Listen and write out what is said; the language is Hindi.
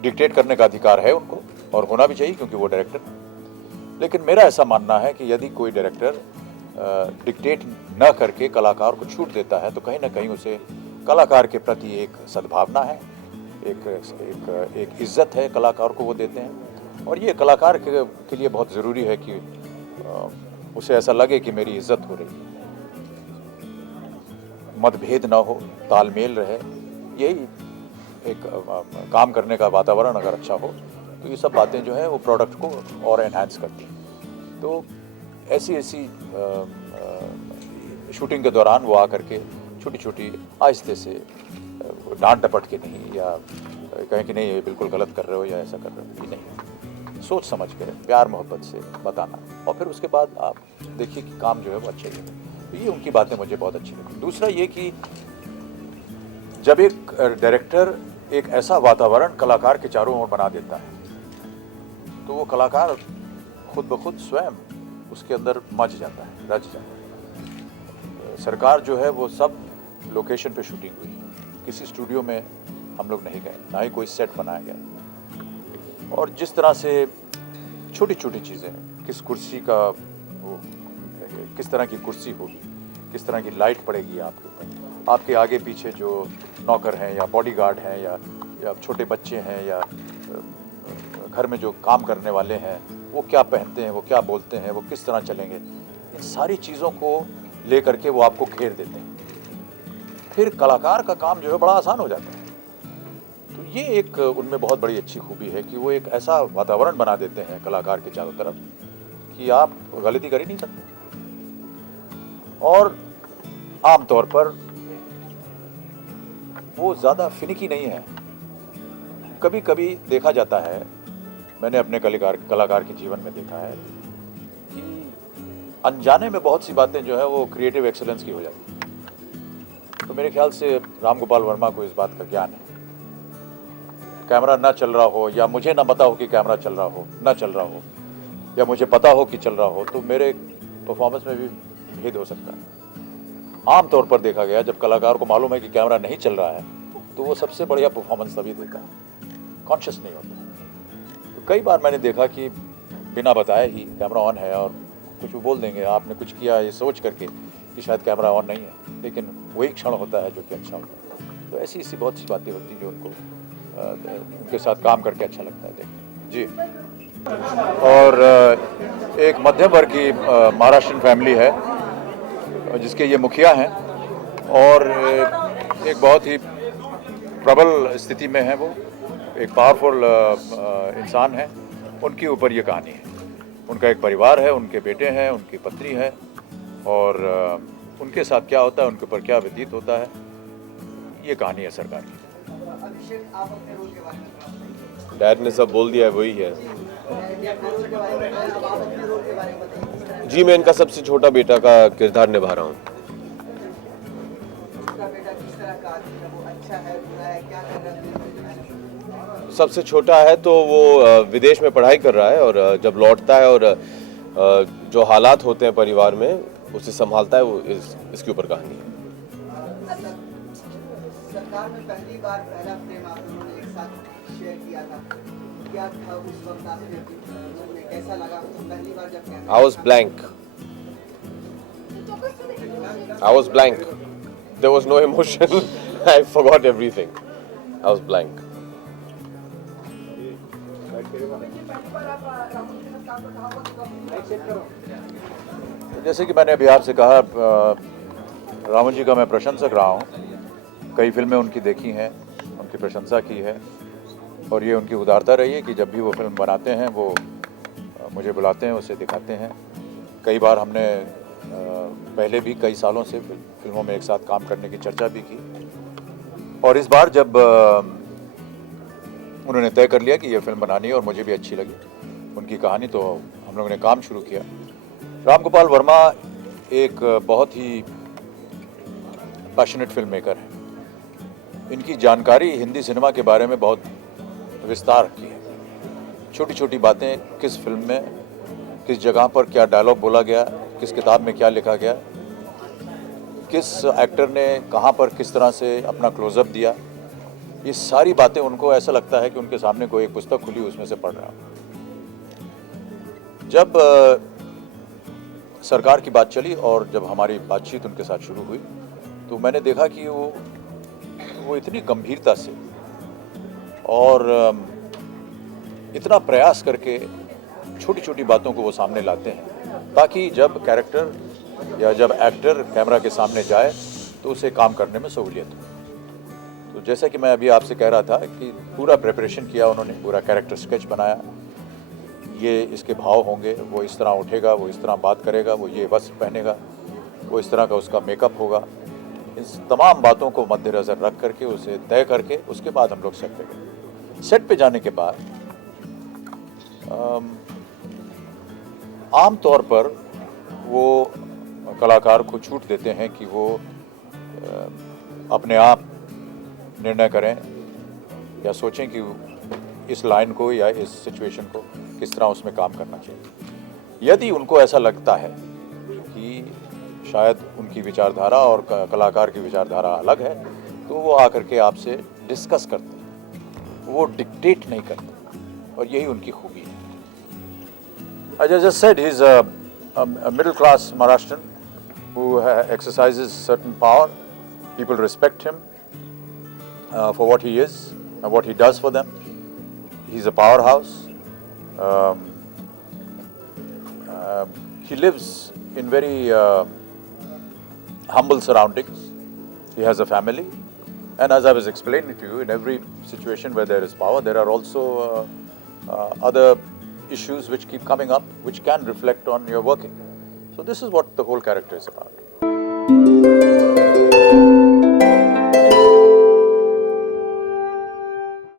डिक्टेट करने का अधिकार है उनको, और होना भी चाहिए क्योंकि वो डायरेक्टर। लेकिन मेरा ऐसा मानना है कि यदि कोई डायरेक्टर डिक्टेट न करके कलाकार को छूट देता है तो कहीं ना कहीं उसे कलाकार के प्रति एक सद्भावना है, एक इज्जत है कलाकार को वो देते हैं। और ये कलाकार के लिए बहुत ज़रूरी है कि उसे ऐसा लगे कि मेरी इज्जत हो रही है, मतभेद ना हो, तालमेल रहे। यही एक काम करने का वातावरण अगर अच्छा हो तो ये सब बातें जो हैं वो प्रोडक्ट को और एनहांस करती हैं। तो ऐसी शूटिंग के दौरान वो आकर के छोटी छोटी आहिस्ते से डांट डपट के नहीं, या कहें कि नहीं ये बिल्कुल गलत कर रहे हो या ऐसा कर रहे हो, ये नहीं, सोच समझ कर प्यार मोहब्बत से बताना, और फिर उसके बाद आप देखिए कि काम जो है वो अच्छा ही है। तो ये उनकी बातें मुझे बहुत अच्छी लगी। दूसरा ये कि जब एक डायरेक्टर एक ऐसा वातावरण कलाकार के चारों ओर बना देता है तो वो कलाकार खुद ब खुद स्वयं उसके अंदर मच जाता है, रच जाता है। सरकार जो है वो सब लोकेशन पे शूटिंग हुई, किसी स्टूडियो में हम लोग नहीं गए, ना ही कोई सेट बनाया गया। और जिस तरह से छोटी छोटी चीज़ें, किस कुर्सी का वो, किस तरह की कुर्सी होगी, किस तरह की लाइट पड़ेगी आपके ऊपर, आपके आगे पीछे जो नौकर हैं या बॉडीगार्ड हैं या छोटे बच्चे हैं या घर में जो काम करने वाले हैं, वो क्या पहनते हैं, वो क्या बोलते हैं, वो किस तरह चलेंगे, इन सारी चीज़ों को ले करके वो आपको घेर देते हैं। फिर कलाकार का काम जो है बड़ा आसान हो जाता है। तो ये एक उनमें बहुत बड़ी अच्छी खूबी है कि वो एक ऐसा वातावरण बना देते हैं कलाकार के चारों तरफ कि आप गलती कर ही नहीं सकते। और आमतौर पर वो ज़्यादा फिनिकी नहीं है। कभी कभी देखा जाता है, मैंने अपने कलाकार के जीवन में देखा है कि अनजाने में बहुत सी बातें जो है वो क्रिएटिव एक्सेलेंस की हो जाती है। तो मेरे ख्याल से राम गोपाल वर्मा को इस बात का ज्ञान है। कैमरा ना चल रहा हो या मुझे ना पता हो कि कैमरा चल रहा हो, ना चल रहा हो, या मुझे पता हो कि चल रहा हो, तो मेरे परफॉर्मेंस में भी भेद हो सकता है। आमतौर पर देखा गया जब कलाकार को मालूम है कि कैमरा नहीं चल रहा है तो वो सबसे बढ़िया परफॉर्मेंस तभी देता है, कॉन्शियस नहीं होता। तो कई बार मैंने देखा कि बिना बताए ही कैमरा ऑन है और कुछ वो बोल देंगे, आपने कुछ किया ये सोच करके कि शायद कैमरा ऑन नहीं है, लेकिन वही क्षण होता है जो कि अच्छा होता है। तो ऐसी बहुत सी बातें होती हैं जो उनको उनके साथ काम करके अच्छा लगता है देखने जी। और एक मध्यम वर्ग की महाराष्ट्रियन फैमिली है जिसके ये मुखिया हैं, और एक बहुत ही प्रबल स्थिति में है, वो एक पावरफुल इंसान है। उनके ऊपर ये कहानी है। उनका एक परिवार है, उनके बेटे हैं, उनकी पत्नी है, और उनके साथ क्या होता है, उनके ऊपर क्या व्यतीत होता है, ये कहानी है सरकार की। डैड ने सब बोल दिया है, वही है जी। मैं इनका सबसे छोटा बेटा का किरदार निभा रहा हूँ। सबसे छोटा है तो वो विदेश में पढ़ाई कर रहा है, और जब लौटता है और जो हालात होते हैं परिवार में उसे संभालता है, वो इसके ऊपर कहानी है। सरकार में पहली बार पहला प्रेम आप लोगों ने एक साथ शेयर किया था, क्या था उस वक्त आपने, कैसा लगा पहली बार जब? I was blank. I was blank. There was no emotion. I forgot everything. I was blank. जैसे कि मैंने अभी आपसे कहा, रावण जी का मैं प्रशंसक रहा हूँ। कई फिल्में उनकी देखी हैं, उनकी प्रशंसा की है, और ये उनकी उदारता रही है कि जब भी वो फिल्म बनाते हैं वो मुझे बुलाते हैं, उसे दिखाते हैं। कई बार हमने पहले भी कई सालों से फिल्मों में एक साथ काम करने की चर्चा भी की, और इस बार जब उन्होंने तय कर लिया कि ये फिल्म बनानी है और मुझे भी अच्छी लगी उनकी कहानी, तो हम लोगों ने काम शुरू किया। राम गोपाल वर्मा एक बहुत ही पैशनेट फिल्म मेकर है। इनकी जानकारी हिंदी सिनेमा के बारे में बहुत विस्तार की है। छोटी छोटी बातें, किस फिल्म में किस जगह पर क्या डायलॉग बोला गया, किस किताब में क्या लिखा गया, किस एक्टर ने कहाँ पर किस तरह से अपना क्लोजअप दिया, ये सारी बातें उनको ऐसा लगता है कि उनके सामने कोई एक पुस्तक खुली उसमें से पढ़ रहा हूँ। जब सरकार की बात चली और जब हमारी बातचीत उनके साथ शुरू हुई तो मैंने देखा कि वो इतनी गंभीरता से और इतना प्रयास करके छोटी छोटी बातों को वो सामने लाते हैं ताकि जब कैरेक्टर या जब एक्टर कैमरा के सामने जाए तो उसे काम करने में सहूलियत हो। तो जैसा कि मैं अभी आपसे कह रहा था कि पूरा प्रिपरेशन किया उन्होंने, पूरा कैरेक्टर स्केच बनाया, ये इसके भाव होंगे, वो इस तरह उठेगा, वो इस तरह बात करेगा, वो ये वस्त्र पहनेगा, वो इस तरह का उसका मेकअप होगा। इन तमाम बातों को मद्देनज़र रख करके उसे तय करके उसके बाद हम लोग सेट पे गए। सेट पे जाने के बाद आम तौर पर वो कलाकार को छूट देते हैं कि वो अपने आप निर्णय करें या सोचें कि इस लाइन को या इस सिचुएशन को किस तरह उसमें काम करना चाहिए। यदि उनको ऐसा लगता है कि शायद उनकी विचारधारा और कलाकार की विचारधारा अलग है तो वो आकर के आपसे डिस्कस करते हैं, वो डिक्टेट नहीं करते और यही उनकी खूबी है। As I just said, he's a middle class Maharashtrian who exercises certain power. People respect him for what he is and what he does for them. He's a powerhouse. He lives in very humble surroundings. He has a family. And as I was explaining to you, in every situation where there is power, there are also other issues which keep coming up, which can reflect on your working. So this is what the whole character is about.